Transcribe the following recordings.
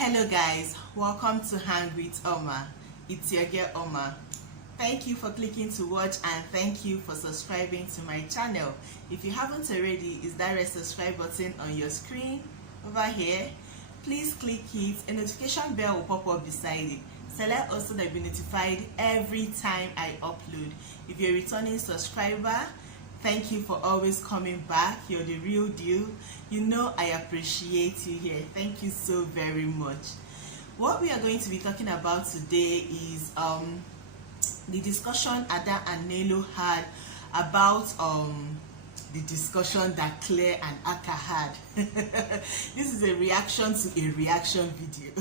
Hello guys, welcome to Hang with Oma. It's your girl Oma. Thank you for clicking to watch and thank you for subscribing to my channel. If you haven't already, is there a subscribe button on your screen over here? Please click it. A notification bell will pop up beside it. Select also to be notified every time I upload. If you're a returning subscriber, thank you for always coming back. You're the real deal. You know I appreciate you here. Thank you so very much. What we are going to be talking about today is the discussion Ada and Nelo had about the discussion that Claire and Akah had. This is a reaction to a reaction video.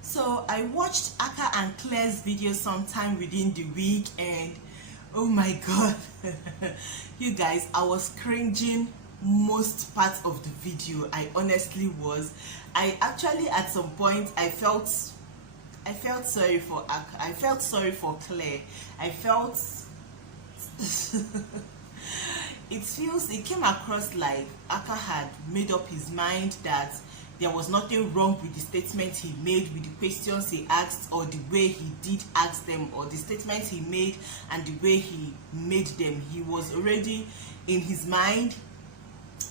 So I watched Akah and Claire's video sometime within the week and oh my god, you guys, I was cringing most parts of the video. I honestly was. I actually at some point I felt sorry for Akah. I felt sorry for Claire. I felt it came across like Akah had made up his mind that there was nothing wrong with the statement he made, with the questions he asked, or the way he did ask them, or the statements he made and the way he made them. He was already in his mind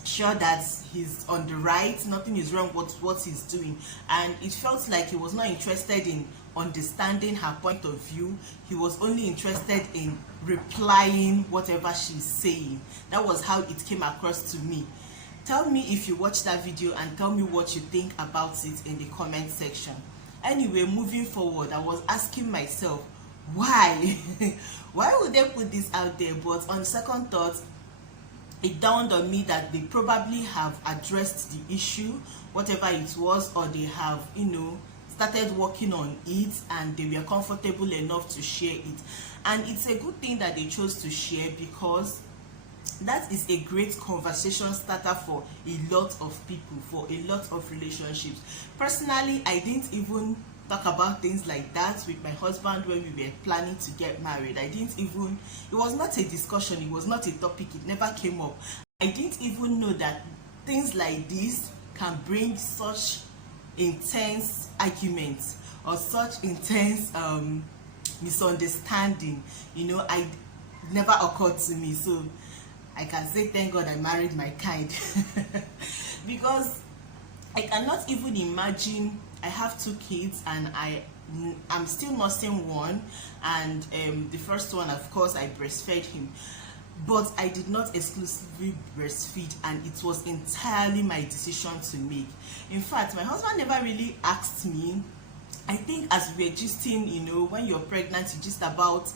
sure that he's on the right, nothing is wrong with what he's doing, and it felt like he was not interested in understanding her point of view. He was only interested in replying whatever she's saying. That was how it came across to me. Tell me if you watched that video and tell me what you think about it in the comment section. Anyway, moving forward, I was asking myself, why? Why would they put this out there? But on second thought, it dawned on me that they probably have addressed the issue, whatever it was, or they have, started working on it and they were comfortable enough to share it. And it's a good thing that they chose to share, because that is a great conversation starter for a lot of people, for a lot of relationships. Personally, I didn't even talk about things like that with my husband when we were planning to get married. It was not a discussion, it was not a topic, it never came up. I didn't even know that things like this can bring such intense arguments or such intense misunderstanding. I never occurred to me. So I can say thank God I married my kind. Because I cannot even imagine. I have 2 kids and I'm still nursing one, and the first one, of course, I breastfed him, but I did not exclusively breastfeed, and it was entirely my decision to make. In fact, my husband never really asked me. I think as we were gisting, when you're pregnant, you just about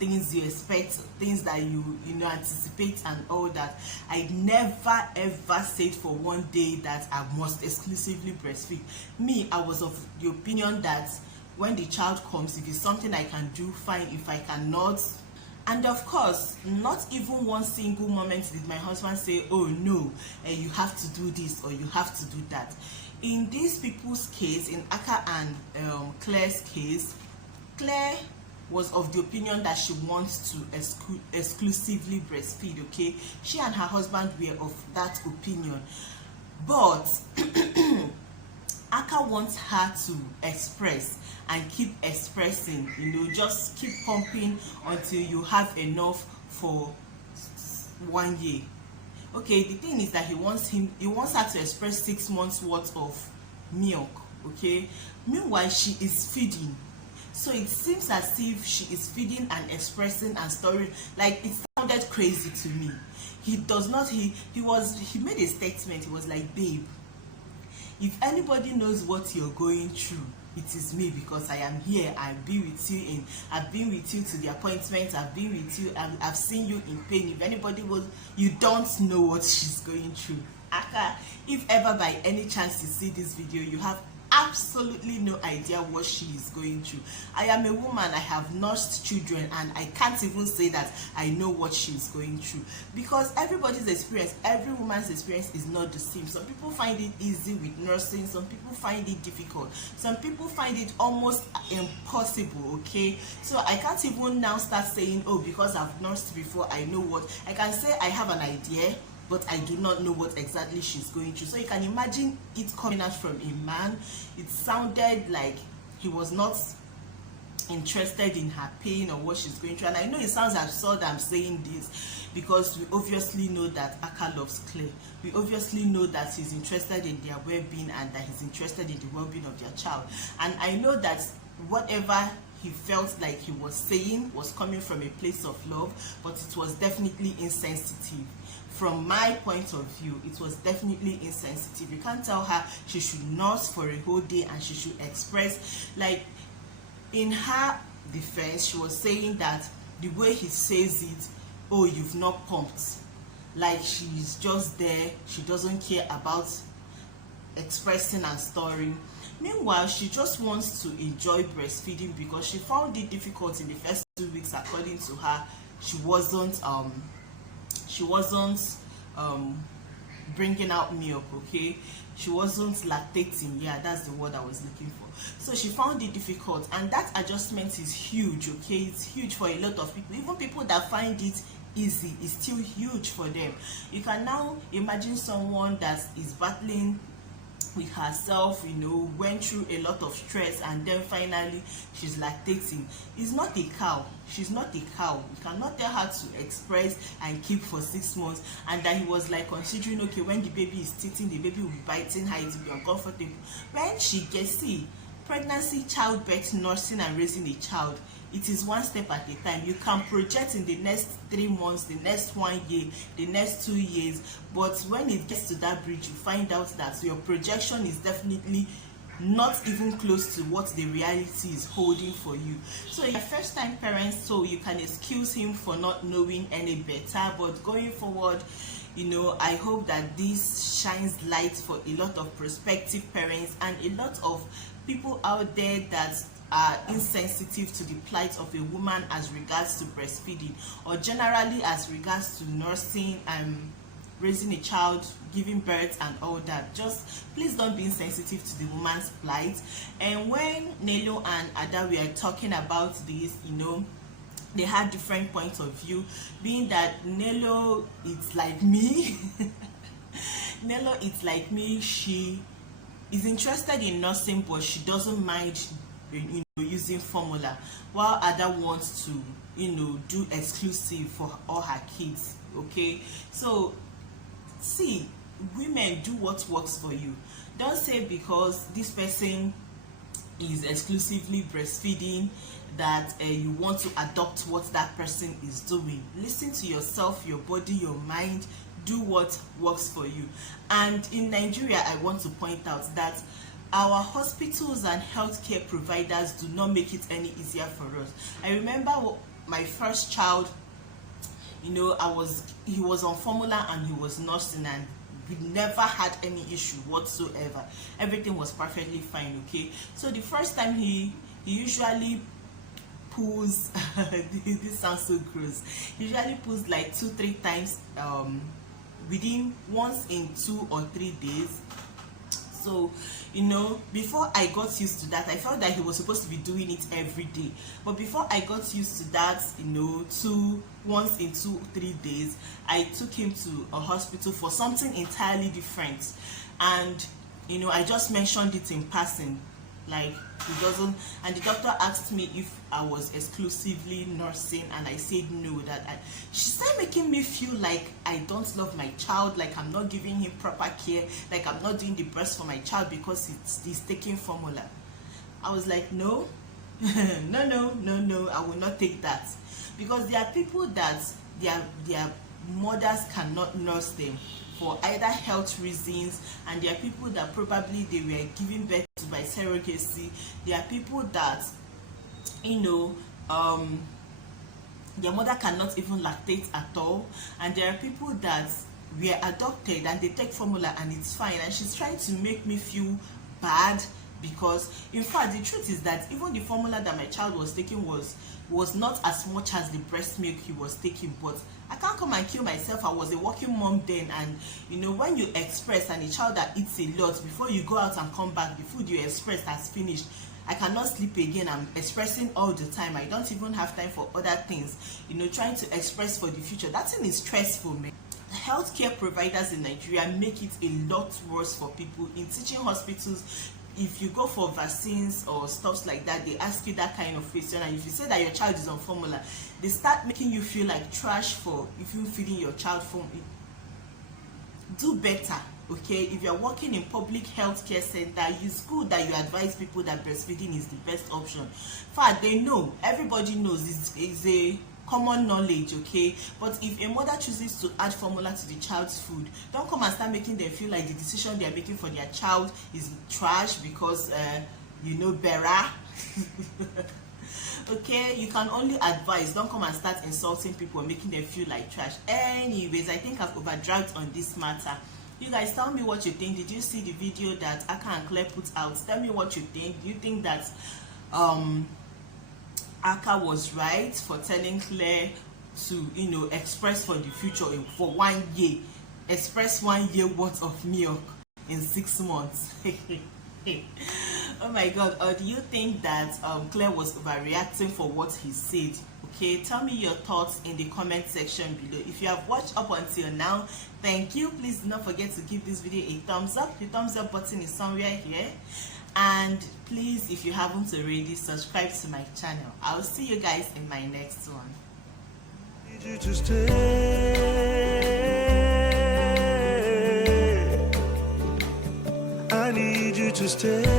things you expect, things that you anticipate and all that. I never ever said for one day that I must exclusively breastfeed. Me, I was of the opinion that when the child comes, if it's something I can do, fine. If I cannot, and of course, not even one single moment did my husband say, oh no, you have to do this or you have to do that. In these people's case, in Akah and Claire's case, Claire was of the opinion that she wants to exclusively breastfeed. Okay, she and her husband were of that opinion, but Akah wants her to express and keep expressing, just keep pumping until you have enough for 1 year. Okay, the thing is that he wants her to express 6 months worth of milk. Okay, meanwhile she is feeding. So it seems as if she is feeding and expressing and storing. Like, it sounded crazy to me. He made a statement. He was like, babe, if anybody knows what you're going through, it is me, because I am here. I've been with you to the appointment. I've been with you. I've seen you in pain. If anybody you don't know what she's going through. Akah, if ever by any chance you see this video, you have absolutely no idea what she is going through. I am a woman, I have nursed children, and I can't even say that I know what she is going through, because everybody's experience, every woman's experience is not the same. Some people find it easy with nursing, some people find it difficult, some people find it almost impossible. Okay, so I can't even now start saying, oh, because I've nursed before, I know what. I can say I have an idea, but I do not know what exactly she's going through. So you can imagine it coming out from a man. It sounded like he was not interested in her pain or what she's going through. And I know it sounds absurd I'm saying this, because we obviously know that Akah loves Claire. We obviously know that he's interested in their well-being and that he's interested in the well-being of their child. And I know that whatever he felt like he was saying was coming from a place of love, but it was definitely insensitive. From my point of view, it was definitely insensitive. You can't tell her she should nurse for a whole day and she should express. Like, in her defense, she was saying that the way he says it, oh, you've not pumped, like she's just there, she doesn't care about expressing and storing. Meanwhile, she just wants to enjoy breastfeeding because she found it difficult in the first 2 weeks. According to her, she wasn't bringing out milk. Okay, she wasn't lactating. Yeah, that's the word I was looking for. So she found it difficult, and that adjustment is huge. Okay, it's huge for a lot of people. Even people that find it easy, is still huge for them. You can now imagine someone that is battling with herself, you know, went through a lot of stress, and then finally she's lactating. It's not a cow. She's not a cow. You cannot tell her to express and keep for 6 months. And that he was like considering, okay, when the baby is teething, the baby will be biting her, it will be uncomfortable. When she gets pregnancy, childbirth, nursing and raising a child, it is one step at a time. You can project in the next 3 months, the next 1 year, the next 2 years, but when it gets to that bridge, you find out that your projection is definitely not even close to what the reality is holding for you. So you're first time parents, so you can excuse him for not knowing any better, but going forward, you know, I hope that this shines light for a lot of prospective parents and a lot of people out there that are insensitive to the plight of a woman as regards to breastfeeding, or generally as regards to nursing and raising a child, giving birth and all that. Just please don't be insensitive to the woman's plight. And when Nelo and Ada were talking about this, you know, they had different points of view, being that Nelo, it's like me. Nelo, it's like me, she is interested in nursing, but she doesn't mind, you know, using formula, while Ada wants to, you know, do exclusive for all her kids. Okay, so see, women, do what works for you. Don't say because this person is exclusively breastfeeding that you want to adopt what that person is doing. Listen to yourself, your body, your mind. Do what works for you. And in Nigeria, I want to point out that our hospitals and healthcare providers do not make it any easier for us. I remember my first child, you know, he was on formula and he was nursing, and we never had any issue whatsoever. Everything was perfectly fine. Okay, so the first time he usually pulls this sounds so gross, he usually pulls like 2-3 times within once in 2 or 3 days. So, you know, before I got used to that, I felt that he was supposed to be doing it every day. But before I got used to that, you know, once in 2-3 days, I took him to a hospital for something entirely different. And, you know, I just mentioned it in passing, like he doesn't, and the doctor asked me if I was exclusively nursing, and I said no, that she started making me feel like I don't love my child, like I'm not giving him proper care, like I'm not doing the best for my child because he's taking formula. I was like, no, no, I will not take that, because there are people that their mothers cannot nurse them for either health reasons, and there are people that probably they were giving birth to by surrogacy. There are people that, you know, their mother cannot even lactate at all, and there are people that were adopted and they take formula and it's fine. And she's trying to make me feel bad because in fact the truth is that even the formula that my child was taking was not as much as the breast milk he was taking. But I can't come and kill myself. I was a working mom then, and you know, when you express and a child that eats a lot, before you go out and come back, the food you expressed has finished. I cannot sleep again. I'm expressing all the time. I don't even have time for other things, you know, trying to express for the future. That thing is stressful, man. Healthcare providers in Nigeria make it a lot worse for people. In teaching hospitals, if you go for vaccines or stuff like that, they ask you that kind of question, and if you say that your child is on formula, they start making you feel like trash for if you feeding your child formula. Do better, okay? If you're working in public healthcare center, it's good that you advise people that breastfeeding is the best option. In fact, they know, everybody knows, it's a common knowledge, okay? But if a mother chooses to add formula to the child's food, don't come and start making them feel like the decision they are making for their child is trash because you know better. Okay, you can only advise. Don't come and start insulting people and making them feel like trash. Anyways, I think I've overdragged on this matter. You guys, tell me what you think. Did you see the video that Akah and Claire put out? Tell me what you think. Do you think that Akah was right for telling Claire to, you know, express for the future for 1 year, express 1 year worth of milk in 6 months? Oh my god. Or do you think that Claire was overreacting for what he said? Okay, tell me your thoughts in the comment section below. If you have watched up until now, thank you. Please do not forget to give this video a thumbs up. The thumbs up button is somewhere here. And please, if you haven't already, subscribe to my channel. I'll see you guys in my next one. I need you to stay. I need you to stay.